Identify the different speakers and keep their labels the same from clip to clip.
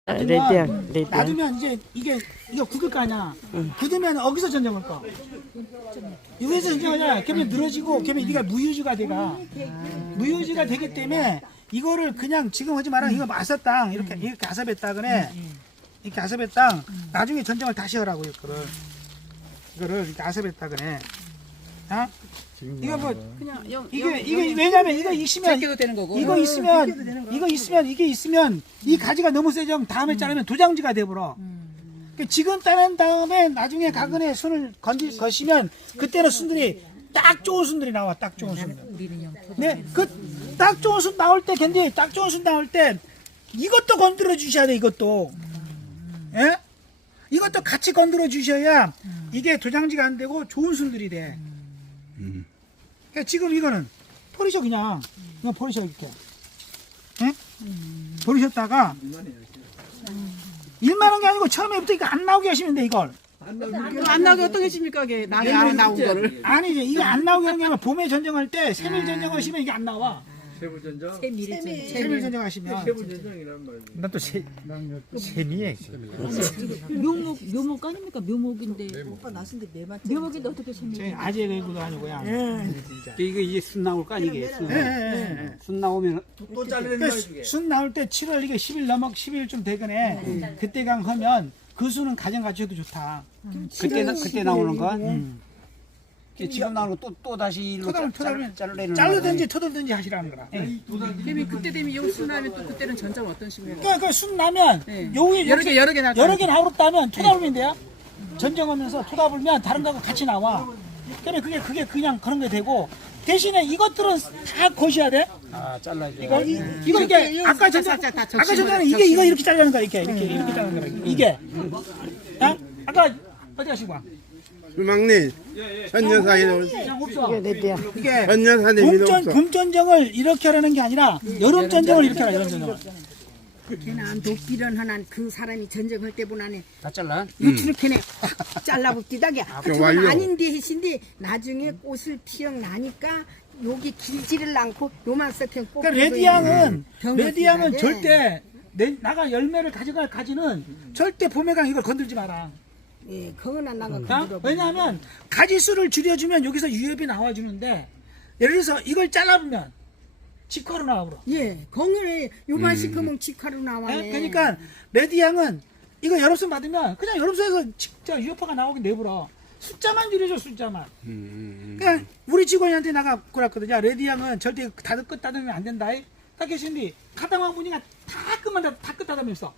Speaker 1: 레디앙.
Speaker 2: 놔두면 이제 이거 굳을 거 아니야. 굳으면 어디서 전쟁을 꺼? 여기서 전쟁하냐? 그러면 늘어지고, 그러면 이게 무유지가 돼가. 무유지가 되기 때문에 이거를 그냥 지금 하지 마라. 이거 마사땅 이렇게 아사베 땅을 이렇게 아사베 땅 나중에 전쟁을 다시 하라고 이거를 이렇게 아사베 땅을 해. 어? 이거 뭐
Speaker 3: 그냥
Speaker 2: 이게 왜냐면 이거 있으면
Speaker 3: 되는 거고.
Speaker 2: 이거 있으면 이게 있으면 이 가지가 너무 세져 다음에 자르면 도장지가 돼버려. 그러니까 지금 따는 다음에 나중에 가근에 손을 거시면 그때는 순들이 딱 좋은 순들이 나와. 딱 좋은 순들. 네, 그 딱 좋은 순 나올 때 견디 딱 좋은 순 나올 때 이것도 건드려 주셔야 돼. 이것도 예? 이것도 같이 건드려 주셔야 이게 도장지가 안 되고 좋은 순들이 돼. 그러니까 지금 이거는 버리셔 그냥 버리셔 이렇게. 예? 버리셨다가 일만 한 게 아니고 처음에부터 이거 안 나오게 하시면 돼 이걸.
Speaker 3: 안 나오게 어떻게 하십니까? 이게 나게 안 나온 거를.
Speaker 2: 아니지 이거 안 나오게 하는 게 아니라 봄에 전쟁할 때 세밀 전쟁하시면 이게 안 나와.
Speaker 4: 세불전쟁?
Speaker 2: 세밀 전쟁하시면.
Speaker 4: 세불전쟁이란 말이지.
Speaker 1: 난또 세미에.
Speaker 5: 묘목 아닙니까? 묘목인데. 오빠 나신데 묘목인데 어떻게 생겨?
Speaker 2: 아재 개구도 아니고요.
Speaker 6: 이거 이제 순 나올 거 아니게? 순 나오면
Speaker 4: 또 잘리는
Speaker 2: 그러니까
Speaker 4: 거야.
Speaker 2: 순 나올 때 7월 이게 10일 10일쯤 되거네. 그때 강 하면 그 수는 가정 가치도 좋다.
Speaker 6: 그때 나오는 거? 지금 나오는 거 또 다시 일로 자르려는
Speaker 2: 자르든지 터들든지 하시라는 거라. 예.
Speaker 3: 그러면 그때 되면 여기 순 나면 또 그때는 전장 어떤 식으로?
Speaker 2: 그러니까 그순 나면
Speaker 3: 네.
Speaker 2: 요게
Speaker 3: 여러 개 날.
Speaker 2: 여러 개 나오었다면 토다불면 돼요. 전쟁하면서 토다불면 다른 거하고 같이 나와. 그러면 그게 그냥 그런 게 되고 대신에 이것들은 다 거셔야 돼.
Speaker 6: 아, 잘라줘.
Speaker 2: 이거 이렇게 아까 전에 이거 이렇게 자르는 거야 이렇게 자르는 거야 이게. 어? 아까 어디 가시고 와?
Speaker 4: 주막님, 현여사님,
Speaker 2: 그냥 없어.
Speaker 1: 레디앙.
Speaker 2: 이게
Speaker 4: 현여사님이 없어.
Speaker 2: 봄전쟁을 이렇게 하라는 게 아니라 여름전쟁을 이렇게 하라 여름전쟁을.
Speaker 7: 걔는 독기련 하는 그 사람이 전쟁할 때보다는
Speaker 6: 다 잘라?
Speaker 7: 유치를 걔네 확 잘라붙이다게 그건
Speaker 4: 완료.
Speaker 7: 아닌데 하신데 나중에 꽃을 피어 나니까 여기 길지를 않고 요만서 그냥 꼭
Speaker 2: 그러니까 레디앙은
Speaker 7: 병을 쓰는데.
Speaker 2: 절대 나가 열매를 가져갈 가지는 절대 봄에 강 이걸 건들지 마라.
Speaker 7: 예, 그거는 나가
Speaker 2: 어? 왜냐하면 가지수를 줄여주면 여기서 유협이 나와주는데 예를 들어서 이걸 잘라보면 직화로 나와버려.
Speaker 7: 예, 거기에 요만 시커먼 직화로
Speaker 2: 네?
Speaker 7: 나와네.
Speaker 2: 그러니까 레디앙은 이거 여름수 받으면 그냥 여름수에서 진짜 유효파가 나오게 내버려. 숫자만 줄여줘 숫자만. 그냥 우리 직원한테 나가 그랬거든요. 레디앙은 절대 끝 닫으면 안 된다. 딱 계신데 카다만 보니까 다 끝 닫으면서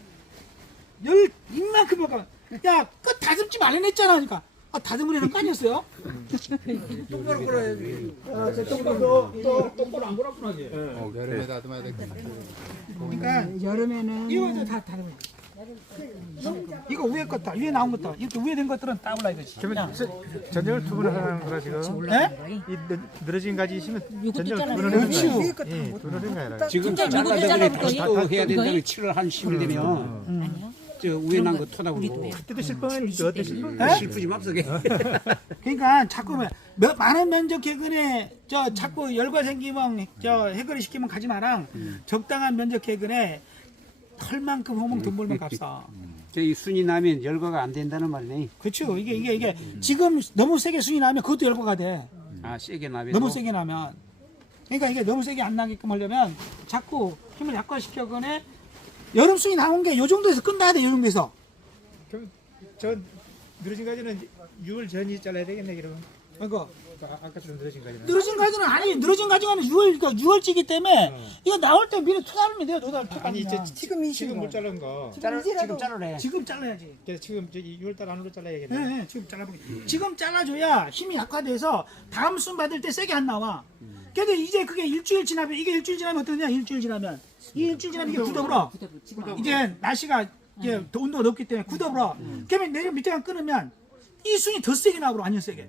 Speaker 2: 이만큼 먹어. 야, 끝 다듬지 말라냈잖아. 그러니까 다듬으려는 거 아니었어요?
Speaker 4: 똑바로 끌어야지.
Speaker 2: 똑바로 안 보라구나.
Speaker 8: 여름에 다듬어야 되겠네.
Speaker 2: 그러니까
Speaker 7: 여름에는
Speaker 2: 이거 다 다듬어. 이거 위에 것다 위에 나온 것다 이렇게 위에 된 것들은 따올라 이거지.
Speaker 1: 그러면 전쟁을 두 번 하는 거라 지금.
Speaker 2: 네?
Speaker 1: 이 늘어진 가지 있으면 전쟁을 두 번
Speaker 2: 그렇지.
Speaker 1: 하는 거야. 예, 두 번 하는 거 아니라.
Speaker 6: 지금 잘라서 다시 또 해야 된다는 7월 한 10일 되면 저 위에 난 거 토다불고
Speaker 1: 그때도 실패는 어때 실패?
Speaker 6: 실프지 맙소게.
Speaker 2: 그러니까 자꾸 많은 면적 개근에 자꾸 열과 생기면 해결을 시키면 가지 마랑 적당한 면적 개근에 털만큼 호몽 돈 벌면 값싸.
Speaker 6: 이 순이 나면 열거가 안 된다는 말이네.
Speaker 2: 그렇죠. 이게 지금 너무 세게 순이 나면 그것도 열과가 돼.
Speaker 6: 아, 세게 나면
Speaker 2: 너무 세게 나면. 그러니까 이게 너무 세게 안 나게끔 하려면 자꾸 힘을 약화시켜거나 여름 순이 나온 게 요 정도에서 끝나야 돼. 요 정도에서.
Speaker 1: 그럼 저 늘어진 가지는 6월 전이 잘라야 되겠네 그러면.
Speaker 2: 그러니까
Speaker 1: 아까처럼 늘어진 가지는.
Speaker 2: 늘어진 가지는 아니 늘어진 가지는 6월찌기 때문에 이거 나올 때 미리 토달면 돼요. 토달.
Speaker 1: 아니 이제 지금 못 자른 거.
Speaker 6: 지금 자르래.
Speaker 2: 지금 잘라야지.
Speaker 1: 그래서 지금 저기 6월달 안으로 잘라야겠네.
Speaker 2: 네, 지금 잘라보기. 지금 잘라줘야 힘이 약화돼서 다음 순 받을 때 세게 안 나와. 근데 이제 그게 일주일 지나면 이게 일주일 지나면 어떠냐? 일주일 지나면 이게 굳어버려. 이제 날씨가 이제 온도가 높기 때문에 굳어버려. 그러면 내려 밑에가 끊으면 이 순이 더 세게 나와버려. 완전 세게.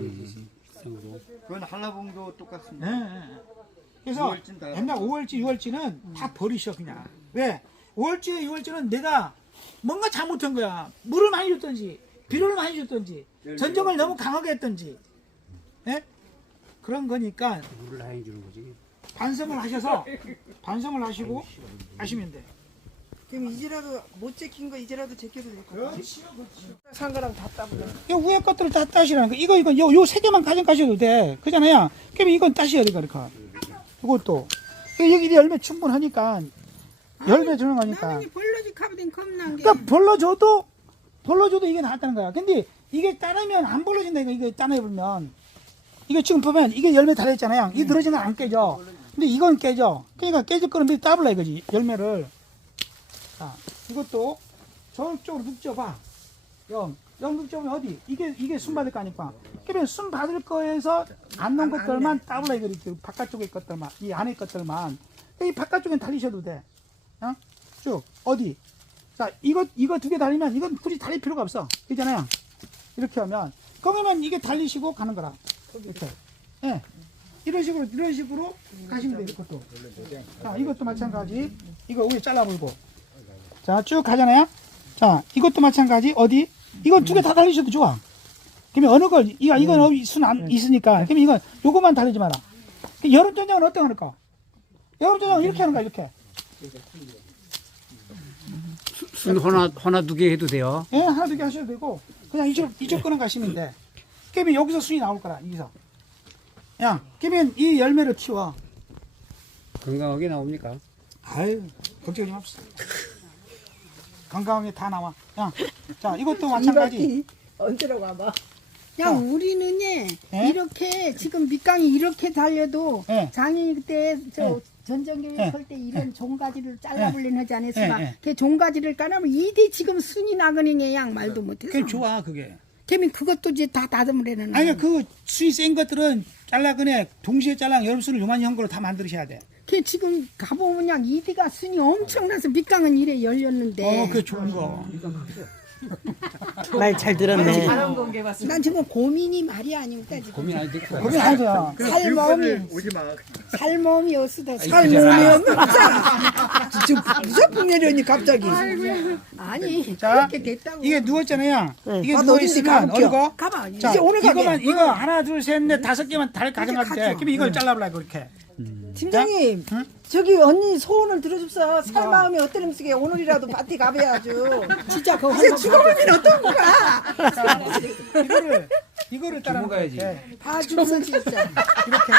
Speaker 4: 그건 한라봉도 똑같습니다.
Speaker 2: 네. 그래서 옛날 5월지 6월지는 다 버리셔 그냥. 왜? 5월지 6월지는 내가 뭔가 잘못한 거야. 물을 많이 줬던지 비료를 많이 줬던지 전쟁을 너무 강하게 했던지 예? 그런 거니까
Speaker 6: 물을 많이 주는 거지.
Speaker 2: 반성을 하셔서 반성을 하시고 하시면 돼.
Speaker 5: 그럼 이제라도 못 제낀 거 이제라도 제껴도 될 것 같아. 산 거랑 다 따보자.
Speaker 2: 이 위에 것들을 다 따시라는 거. 이거 요 세 개만 가져가셔도 돼. 그잖아요. 그럼 이건 따셔야 돼, 그러니까. 이것도. 여기 열매 충분하니까. 열매 주는 거니까.
Speaker 7: 나는 벌러지 카브딘 겁난 게.
Speaker 2: 그러니까 벌러줘도 이게 나왔다는 거야. 근데 이게 따르면 안 벌러진다, 이거 따내보면. 이거 지금 보면 이게 열매 달려있잖아요. 이 늘어지는 건 안 깨져. 근데 이건 깨져. 그러니까 깨질 거는 미리 따블라 이거지, 열매를. 자, 이것도 저쪽으로 눕혀봐. 영 눕혀보면 어디? 이게 순 받을 거 아니까. 그러면 순 받을 거에서 안 넣은 것들만 따블라 이거지. 바깥쪽에 것들만, 이 안에 것들만. 이 바깥쪽엔 달리셔도 돼. 어? 쭉. 어디? 자, 이거 두 개 달리면 이건 굳이 달릴 필요가 없어. 그잖아요. 이렇게 하면. 거기만 이게 달리시고 가는 거라. 이렇게. 예. 이런 식으로 가시면 돼, 이것도. 자, 이것도 마찬가지. 이거 위에 잘라버리고. 자, 쭉 가잖아요. 자, 이것도 마찬가지. 어디? 이건 두 개 다 달리셔도 좋아. 그러면 어느 걸, 이건 순 안 있으니까. 그러면 이건 요것만 달리지 마라. 여름전쟁은 어떻게 하는 거? 여름전쟁은 이렇게 하는 거야, 이렇게.
Speaker 6: 순 하나 두 개 해도 돼요.
Speaker 2: 예, 하나 두 개 하셔도 되고, 그냥 이쪽 거는 가시면 돼. 그러면 여기서 순이 나올 거라, 여기서. 야, 그러면 이 열매를 키워.
Speaker 6: 건강하게 나옵니까?
Speaker 2: 아유, 걱정 좀 합시다. 건강하게 다 나와. 야, 자, 이것도 마찬가지.
Speaker 5: 언제라고 와봐.
Speaker 7: 야, 우리는
Speaker 2: 예?
Speaker 7: 이렇게 지금 밑강이 이렇게 달려도
Speaker 2: 예.
Speaker 7: 장인 그때
Speaker 2: 예.
Speaker 7: 전정교육
Speaker 2: 예.
Speaker 7: 할 때 이런 종가지를 잘라버리는 하지 않았을까?
Speaker 2: 예.
Speaker 7: 그 종가지를 까나면 이대 지금 순이 나그네게 양 말도 못해서.
Speaker 2: 그게 좋아, 그게.
Speaker 7: 그러면 그것도 이제 다 다듬으려는.
Speaker 2: 아니, 그 수위 센 것들은 잘라그네 동시에 잘라 여름순을 요만히 한 걸로 다 만드셔야 돼.
Speaker 7: 그 지금 가보면 그냥 이대가 순이 엄청나서 밑강은 이래 열렸는데.
Speaker 2: 그게 좋은 거.
Speaker 3: 말 잘 들었네.
Speaker 7: 난 지금 고민이 말이 아닙니다 지금.
Speaker 6: 고민 안 됐고.
Speaker 2: 거기 안 돼요.
Speaker 7: 살몸이 어수다.
Speaker 5: 살몸이 없나? 지금 무슨 내려니 갑자기.
Speaker 7: 아니
Speaker 2: 자,
Speaker 7: 그렇게 됐다고.
Speaker 2: 이게 누웠잖아요. 이게
Speaker 5: 나도
Speaker 2: 누워있으면
Speaker 5: 어딘데
Speaker 2: 어느 거?
Speaker 5: 가봐.
Speaker 2: 자,
Speaker 5: 이제 오늘 가게.
Speaker 2: 이거만, 이거 하나, 둘, 셋, 넷, 다섯 개만 다 가져가도 돼. 그러면 이걸 잘라버려, 그렇게.
Speaker 5: 팀장님, 저기 언니 소원을 들어줍사. 살 마음이 어떠면서 오늘이라도 밭에 가봐야죠.
Speaker 7: 진짜 그거
Speaker 5: 이제 죽어보면 어떤 거야?
Speaker 2: 이거를 따라
Speaker 6: 가야지.
Speaker 7: 다 줍서 진짜.
Speaker 2: 이렇게.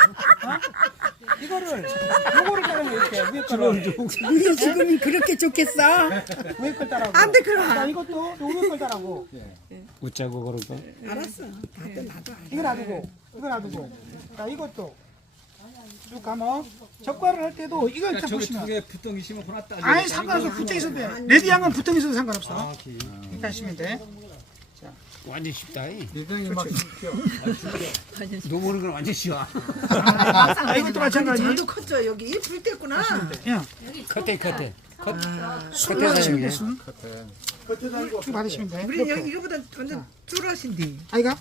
Speaker 2: 요거를 따라면 이렇게. 위에 거를.
Speaker 7: 우리 지금이 그렇게 좋겠어?
Speaker 2: 위에 걸 따라고.
Speaker 7: 안 돼, 그럼.
Speaker 2: 자, 이것도 요 위에 걸 따라고.
Speaker 6: 웃자고 그런 거.
Speaker 7: 알았어. 나도 알아.
Speaker 2: 이거 놔두고. 이거 놔두고. 자, 이것도. 쭉 가면. 적과를 할 때도 이걸 딱 보시면.
Speaker 1: 두개 붙어 계시면 하나 따.
Speaker 2: 아니, 상관없어. 붙어 있어도 돼. 레디한 건 붙어 있어도 상관없어. 이렇게 하시면 돼.
Speaker 6: 완전 쉽다.
Speaker 1: 대장이 막
Speaker 6: 노무는 건 완전 쉬워.
Speaker 2: 아, 이것도 마찬가지.
Speaker 5: 잘도 컸죠 여기 불 뗐구나.
Speaker 2: 야,
Speaker 6: 컷에.
Speaker 2: 순 받으시면 돼, 순. 쭉 받으시면 돼.
Speaker 5: 우리 여기 이거보다 완전 쫄하신데.
Speaker 2: 아이가?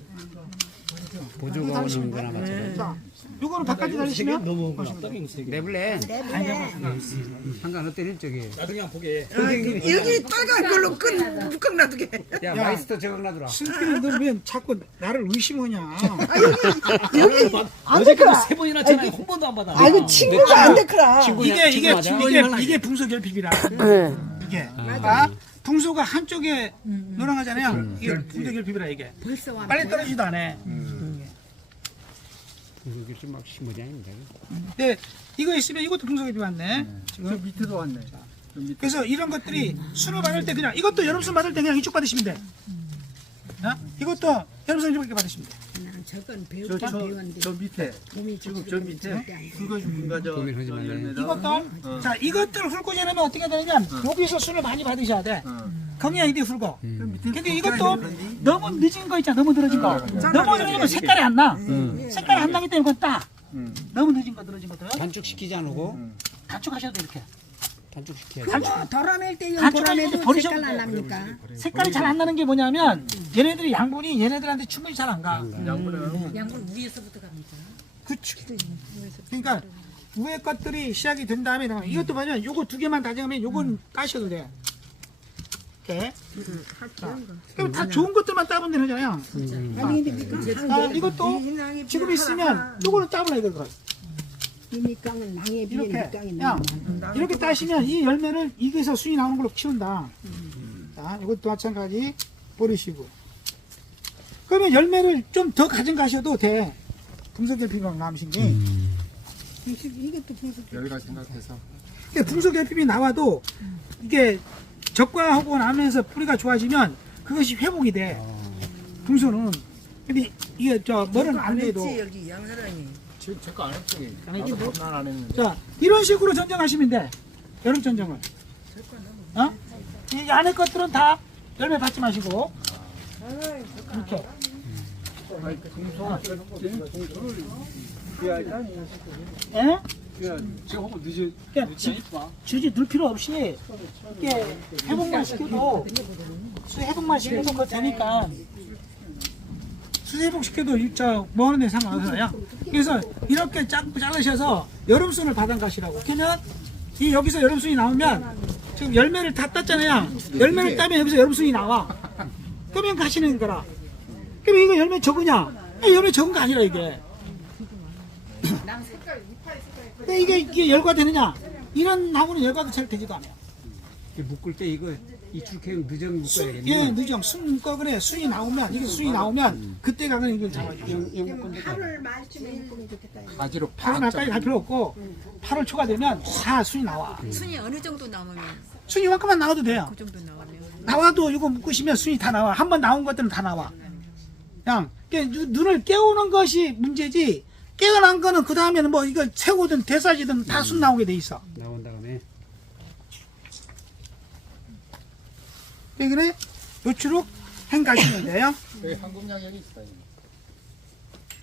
Speaker 6: 보조가 오는 거나 마찬가지.
Speaker 2: 자, 요거를 바깥에 달리시면
Speaker 6: 내블레. 상관없대 일적이.
Speaker 1: 나중에 한번 보게.
Speaker 5: 여기 빨간 걸로 끈 묶어 놔두게.
Speaker 6: 야, 마이스터 저거 놔두라.
Speaker 2: 승필이 너왜 자꾸 나를 의심하냐?
Speaker 5: 여기 안 되더라.
Speaker 1: 세 번이나 했잖아요. 한 번도 안 받아.
Speaker 5: 아이고 친구가 안 되더라.
Speaker 2: 이게 붕소 결핍이라. 이게. 아, 붕소가 한쪽에 노랑하잖아요. 이게 붕소 결핍이라 이게.
Speaker 7: 벌써 와.
Speaker 2: 빨리 떨어지지도 않아.
Speaker 6: 이게 좀 막 심하지 않는데.
Speaker 2: 근데 이거 있으면 이것도 붕소 결핍 왔네.
Speaker 1: 저 밑에도 왔네.
Speaker 2: 그래서 이런 것들이 순을 받을 때 그냥 이것도 여름순 받을 때 그냥 이쪽 받으시면 돼. 어? 이것도 여름순 이렇게 받으시면 돼.
Speaker 7: 난 저건 배우긴 배웠는데
Speaker 1: 저 밑에.
Speaker 7: 몸이
Speaker 1: 지금 저 밑에 굵어진 거
Speaker 6: 고민하지 말래.
Speaker 2: 이것도 자 이것들 훑고 지나면 어떻게 되냐면 여기서 순을 많이 받으셔야 돼. 거기야 이게 훑고. 근데 이것도 너무 늦은 거 있잖아. 너무 늘어진 거. 너무 늘어지면 색깔이 안 나. 색깔이 안 나기 때문에 그건 따. 너무 늦은 거 늘어진 것들
Speaker 6: 단축시키지 않고
Speaker 2: 단축하셔도 돼, 이렇게.
Speaker 6: 단축시켜야
Speaker 7: 그거 덜어낼 때
Speaker 2: 단축하지
Speaker 7: 보라내도
Speaker 2: 버리셔도
Speaker 7: 색깔 안
Speaker 2: 돼.
Speaker 7: 납니까?
Speaker 2: 색깔이 잘 안 나는 게 뭐냐면 얘네들이 양분이 얘네들한테 충분히 잘 안 가.
Speaker 1: 양분은
Speaker 5: 양분 위에서부터 갑니까?
Speaker 2: 그쵸. 그러니까 위에 것들이 시작이 된 다음에 이것도 뭐냐면 요거 두 개만 다져가면 요건 까셔도 돼. 이렇게. 자, 그럼 다 좋은 것들만 따면 되잖아요.
Speaker 7: 아니 근데
Speaker 2: 아, 이것도 지금 있으면 요거는 따블라 이걸.
Speaker 7: 이 밑강은 낭에 비해
Speaker 2: 이렇게
Speaker 7: 밑강이
Speaker 2: 야
Speaker 7: 너무
Speaker 2: 이렇게 따시면 이 열매를 이게서 순이 나오는 걸로 키운다. 자, 이것도 마찬가지 버리시고. 그러면 열매를 좀 더 가져가셔도 돼. 분석결핍이 남으신 게.
Speaker 7: 이것도 분석.
Speaker 8: 여기가 생각해서
Speaker 2: 근데 분석결핍이 나와도 이게 적과하고 나면서 뿌리가 좋아지면 그것이 회복이 돼. 분소는. 근데 이게 뭐는 안 돼도.
Speaker 5: 여기 양사랑이.
Speaker 8: 제거 안 했지. 난안 했는데.
Speaker 2: 자, 이런 식으로 전정하시면 돼. 여름 전정을. 어? 이 안에 것들은 다 열매 받지 마시고. 이렇게. 예?
Speaker 6: 지금 한번 늦어.
Speaker 2: 그냥 주지 넣을 필요 없이 이렇게 회복만 시켜도 수 회복만 시켜도 그거 되니까 수 회복시켜도 뭐 하는 데 상관없어요. 그래서 이렇게 자르셔서 여름순을 받아가시라고. 그러면 이 여기서 여름순이 나오면 지금 열매를 다 땄잖아요. 열매를 따면 여기서 여름순이 나와. 그러면 가시는 거라. 그럼 이거 열매 적으냐? 열매 적은 거 아니라 이게. 근데 이게 열과되느냐? 이런 나무는 열과도 잘 되지도 않아요.
Speaker 6: 묶을 때 이거 이 줄케는 늦은 묶어야겠네.
Speaker 2: 예, 늦정. 순 묶어 그래. 순이 나오면 이게 순이 나오면 그때 가면 이걸 잡아줘.
Speaker 7: 8월 말쯤에 일봉이 좋겠다.
Speaker 8: 가지로
Speaker 2: 8월 말까지 갈 필요 없고 8월 초가 되면 다 순이 나와.
Speaker 9: 순이 어느 정도 나오면
Speaker 2: 순이 만큼만 나와도 돼요.
Speaker 9: 그 정도 나오면
Speaker 2: 나와도 이거 묶으시면 순이 다 나와. 한 번 나온 것들은 다 나와. 그냥 눈을 깨우는 것이 문제지. 깨어난 거는 그 다음에는 뭐 이거 새우든 대사지든 다 순 나오게 돼 있어.
Speaker 6: 나온 다음에
Speaker 2: 그래 요추록 행 가시면 돼요.
Speaker 8: 여기 한국 양념이 있어요.